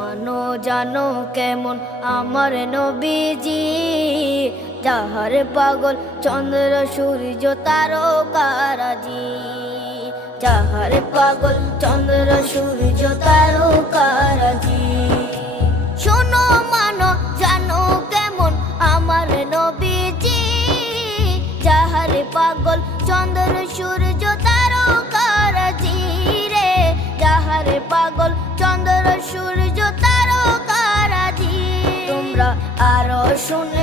মানো জানো কেমন আমার নবীজি, যাহার পাগল চন্দ্র সূর্য তারকারাজি, যাহার পাগল চন্দ্র সূর্য তারকারাজি। শোনো মানো জানো কেমন আমার নবীজি, যাহার পাগল চন্দ্র সূর্য তারকারাজি রে, যাহার পাগল চন্দ্র সূর্য তারকারাজি। তোমরা আরো শুনে